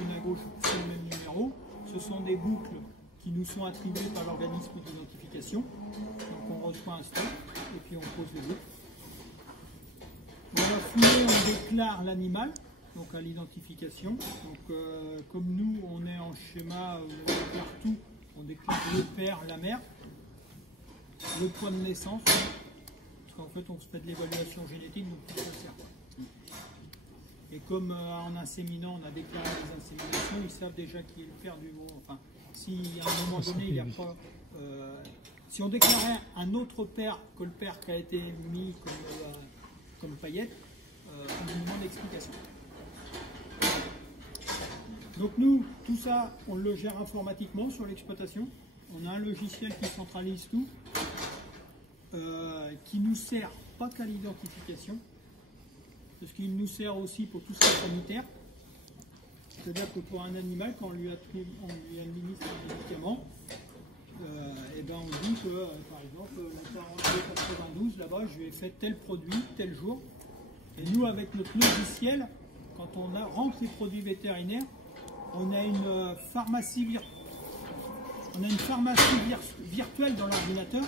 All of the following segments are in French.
une à gauche sur le même numéro. Ce sont des boucles qui nous sont attribuées par l'organisme d'identification. Donc on reçoit un stock et puis on pose les boucles. Dans la foulée, on déclare l'animal, donc à l'identification. Donc comme nous, on est en schéma, on déclare tout, on déclare le père, la mère, le poids de naissance, parce qu'en fait on se fait de l'évaluation génétique, donc tout ça sert. Et comme en inséminant, on a déclaré les inséminations, ils savent déjà qui est le père du gros. Enfin, si à un moment donné, il n'y a pas... si on déclarait un autre père que le père qui a été mis comme paillette, on nous demande d'explication. Donc nous, tout ça, on le gère informatiquement sur l'exploitation. On a un logiciel qui centralise tout, qui nous sert pas qu'à l'identification, parce qu'il nous sert aussi pour tout ce qui est sanitaire. C'est-à-dire que pour un animal, quand on lui administre un médicament, et ben on dit que, par exemple, la 42-92, là-bas, je lui ai fait tel produit, tel jour. Et nous, avec notre logiciel, quand on rentre les produits vétérinaires, on a une pharmacie virtuelle dans l'ordinateur.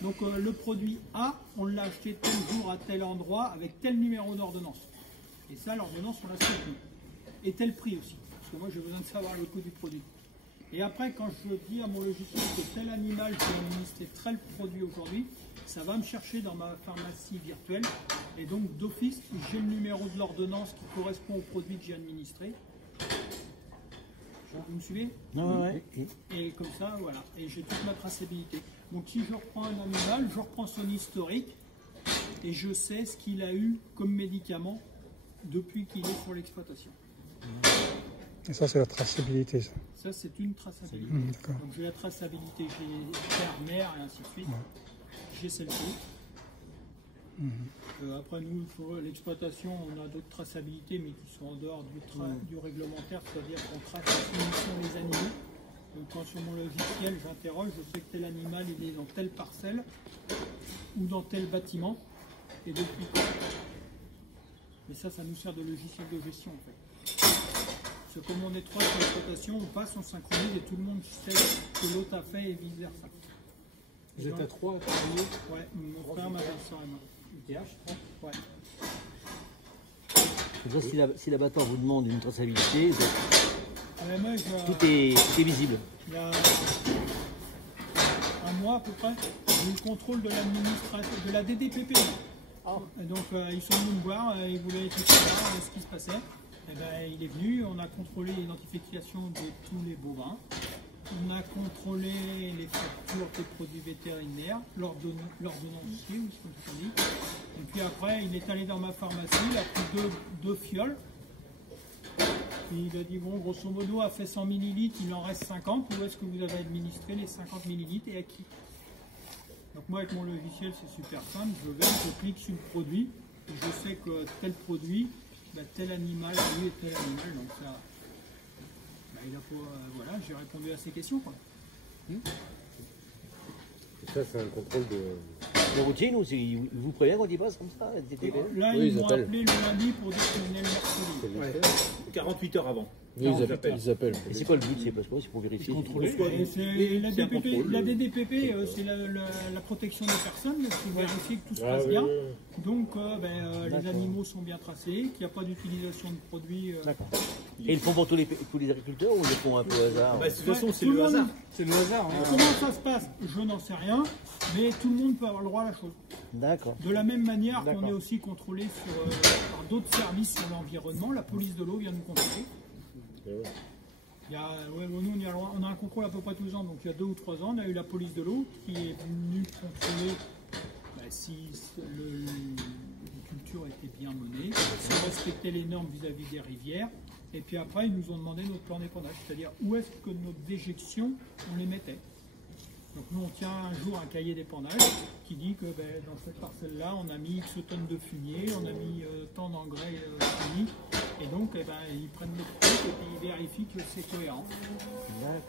Donc le produit A, on l'a acheté tel jour à tel endroit avec tel numéro d'ordonnance. Et ça, l'ordonnance, on l'a soutenu. Et tel prix aussi. Parce que moi, j'ai besoin de savoir le coût du produit. Et après, quand je dis à mon logiciel que tel animal, j'ai administré tel produit aujourd'hui, ça va me chercher dans ma pharmacie virtuelle. Et donc, d'office, j'ai le numéro de l'ordonnance qui correspond au produit que j'ai administré. Vous me suivez? Ouais. Et comme ça, voilà. Et j'ai toute ma traçabilité. Donc, si je reprends un animal, je reprends son historique et je sais ce qu'il a eu comme médicament depuis qu'il est sur l'exploitation. Et ça, c'est la traçabilité, ça. Ça, c'est une traçabilité. Donc, j'ai la traçabilité, j'ai père, mère, et ainsi de suite. J'ai celle-ci. Après, nous, l'exploitation, on a d'autres traçabilités, mais qui sont en dehors du réglementaire, c'est-à-dire qu'on trace la finition des animaux. Donc, quand sur mon logiciel, j'interroge, je sais que tel animal, il est dans telle parcelle ou dans tel bâtiment, et depuis quand. Mais ça nous sert de logiciel de gestion, en fait. Parce que comme on est trois sur l'exploitation, on passe, on synchronise, et tout le monde sait ce que l'autre a fait, et vice-versa. Vous êtes à 3 à travailler? Ouais, mon frère, ma soeur et moi. UTH, je crois. Ouais. Si l'abattoir vous demande une traçabilité, Moi, tout est visible. Il y a un mois à peu près, j'ai eu le contrôle de l'administration, de la DDPP. Et donc ils sont venus me voir, ils voulaient tout savoir ce qui se passait. Et ben, il est venu, on a contrôlé l'identification de tous les bovins. On a contrôlé les factures des produits vétérinaires, l'ordonnancier, ou ce qu'on dit. Et puis après, il est allé dans ma pharmacie, il a pris deux fioles. Et il a dit, bon, grosso modo, a fait 100 millilitres, il en reste 50. Où est-ce que vous avez administré les 50 millilitres et à qui? Donc moi, avec mon logiciel, c'est super simple. Je clique sur le produit. Et je sais que tel produit, tel animal, lui et tel animal. Donc ça... voilà, j'ai répondu à ces questions, quoi. Ça, c'est un contrôle de routine ou ils vous préviennent quand ils passent comme ça? Là, ils m'ont appelé le lundi pour dire qu'ils venaient le mercredi. 48 heures avant. Oui, ils appellent. Et c'est quoi le but? C'est parce que c'est pour vérifier. La DDPP, c'est la protection des personnes, c'est vérifier que tout se passe bien. Donc, les animaux sont bien tracés, qu'il n'y a pas d'utilisation de produits. Et ils le font pour tous les agriculteurs ou ils le font un peu au hasard? De toute façon, c'est le hasard. C'est le hasard. Comment ça se passe? Je n'en sais rien, mais tout le monde peut avoir le droit à la chose. D'accord. De la même manière qu'on est aussi contrôlé par d'autres services sur l'environnement, la police de l'eau vient nous contrôler. Nous, on a un contrôle à peu près tous les ans, donc il y a 2 ou 3 ans, on a eu la police de l'eau qui est venue contrôler si l'agriculture était bien menée, si on respectait les normes vis-à-vis des rivières, et puis après ils nous ont demandé notre plan d'épandage, c'est-à-dire où est-ce que nos déjections on les mettait. Donc nous on tient un jour un cahier d'épandage qui dit que dans cette parcelle-là on a mis X tonnes de fumier, on a mis tant d'engrais chimiques, et donc ils prennent notre truc et puis ils vérifient que c'est cohérent.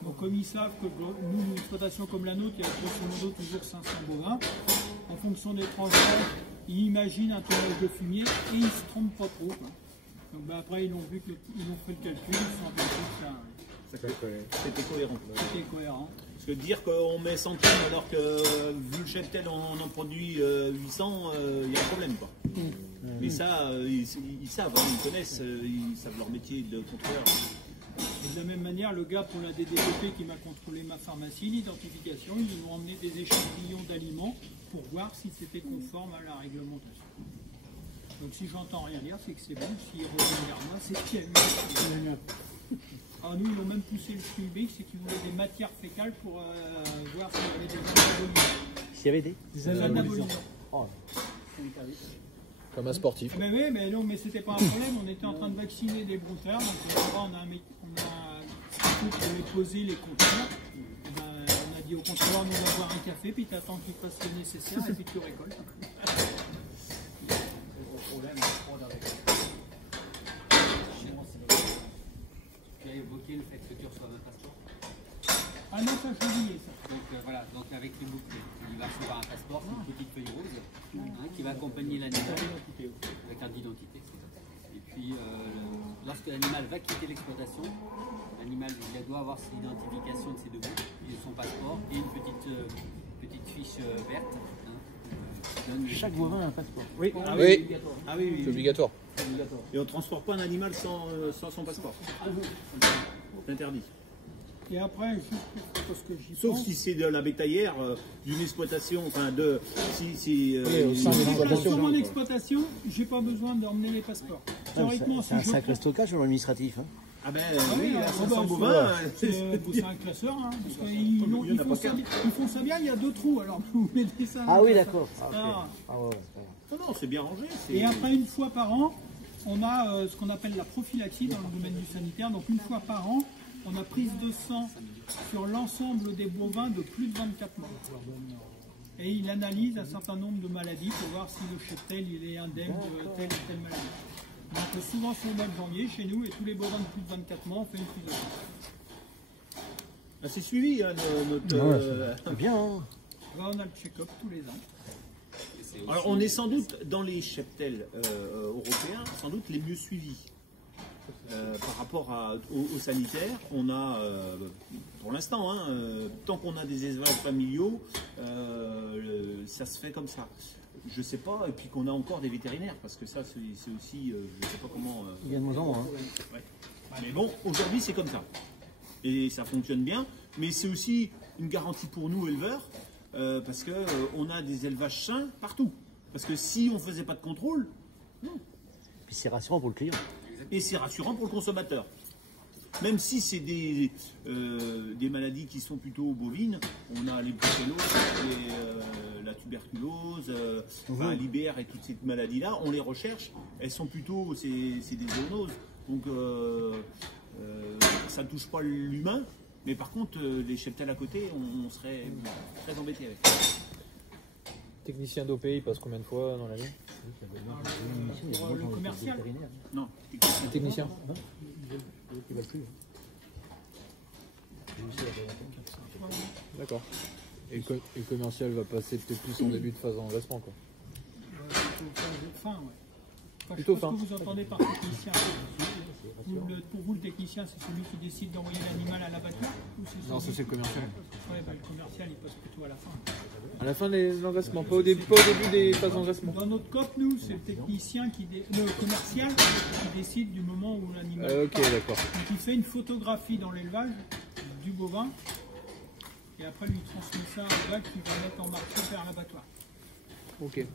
Donc comme ils savent que nous, une exploitation comme la nôtre, il y a grosso modo toujours 500 bovins, en fonction des transports, ils imaginent un tonnage de fumier et ils ne se trompent pas trop. Donc après ils ont vu ils ont fait le calcul, ils se sont aperçus C'était cohérent. C'était cohérent. Parce que dire qu'on met 100 tonnes alors que vu le cheptel on en produit 800, il y a un problème quoi. Mais ça, ils savent, hein, ils connaissent, ils savent leur métier de contrôleur. Et de la même manière, le gars pour la DDP qui m'a contrôlé ma pharmacie, l'identification, ils m'ont emmené des échantillons d'aliments pour voir si c'était conforme à la réglementation. Donc si j'entends rien dire, c'est que c'est bon. S'ils reviennent vers moi, c'est qu'il y a eu. Alors nous, ils ont même poussé le plus big, c'est qu'ils voulaient des matières fécales pour voir s'il y avait des anabolisants. S'il y avait des Anabolisants. Oh. Comme un sportif. Mais oui, mais non, mais c'était pas un problème. On était en train de vacciner des brouteurs, donc là-bas, on a pour les poser les compteurs. Et ben, on a dit au contrôleur, on va boire un café, puis tu attends qu'il fasse le nécessaire, et puis tu récoltes. Tu as évoqué le fait que tu reçoives un passeport. Ah non, ça, j'ai oublié ça. Donc voilà, donc avec le bouclier, il va recevoir un passeport, c'est une petite feuille rose qui va accompagner l'animal, la carte d'identité. Et puis lorsque l'animal va quitter l'exploitation, l'animal doit avoir son identification de ses deux bouts, son passeport et une petite fiche verte. Chaque bovin a un passeport. Oui, Oui. Ah oui, C'est obligatoire. Et on ne transporte pas un animal sans son passeport. C'est interdit. Et après, juste parce que j'y Sauf pense, si c'est de la bétaillère, d'une exploitation, enfin de. au sein de l'exploitation. sur mon exploitation, j'ai pas besoin d'emmener les passeports. Théoriquement, C'est un si je sacré stockage sur l'administratif. Hein. Ah ben oui, oui, à bah, 500 c'est bovins. c'est un classeur, hein, parce qu'ils Il y en a ils pas font ça qu'un. bien, ils font ça bien, il y a 2 trous, alors vous mettez ça. Ah dans oui, le d'accord. classeur. Ah, ok. Ah. Ah ouais, ouais. Non, c'est bien rangé. Et après, une fois par an, on a ce qu'on appelle la prophylaxie dans le domaine du sanitaire. Donc une fois par an, on a prise de sang sur l'ensemble des bovins de plus de 24 mois. Et il analyse un certain nombre de maladies pour voir si le cheptel il est indemne de telle ou telle maladie. Donc souvent c'est au mois de janvier chez nous et tous les bovins de plus de 24 mois on fait une prise de sang. Ah, c'est suivi, hein, notre. C'est bien, hein. Là, on a le check-up tous les ans. Alors, on est sans doute dans les cheptels européens, sans doute les mieux suivis. Par rapport aux sanitaires, on a, pour l'instant, hein, tant qu'on a des élevages familiaux, ça se fait comme ça. Je sais pas, et puis qu'on a encore des vétérinaires, parce que ça, c'est aussi, je sais pas comment. Il y a de moins en moins. Ouais. Mais bon, aujourd'hui, c'est comme ça. Et ça fonctionne bien, mais c'est aussi une garantie pour nous, éleveurs, parce qu'on a des élevages sains partout. Parce que si on ne faisait pas de contrôle, non. Puis c'est rassurant pour le client. Et c'est rassurant pour le consommateur. Même si c'est des maladies qui sont plutôt bovines, on a les brucelloses, la tuberculose, l'IBR et toutes ces maladies-là, on les recherche, elles sont plutôt, c'est des zoonoses. Donc ça ne touche pas l'humain, mais par contre, les cheptels à côté, on serait très embêté avec. Technicien d'OP, il passe combien de fois dans l'année? Pour le commercial. Non, Un technicien. D'accord. Et le commercial va passer peut-être plus en début de phase d'engraissement, quoi. Fin, ouais. Enfin, Plutôt je sais pas fin. ce que vous entendez par technicien. Pour vous, le technicien, c'est celui qui décide d'envoyer l'animal à l'abattoir ou c'est Non, ça celui- c'est le commercial. Ouais, bah, le commercial, il passe plutôt à la fin. À la fin de l'engraissement, pas au début des phases d'engraissement. Dans notre COP, nous, c'est le technicien le commercial qui décide du moment où l'animal Ok, d'accord. Donc il fait une photographie dans l'élevage du bovin et après lui transmet ça à un gars qui va mettre en marché vers l'abattoir. Ok.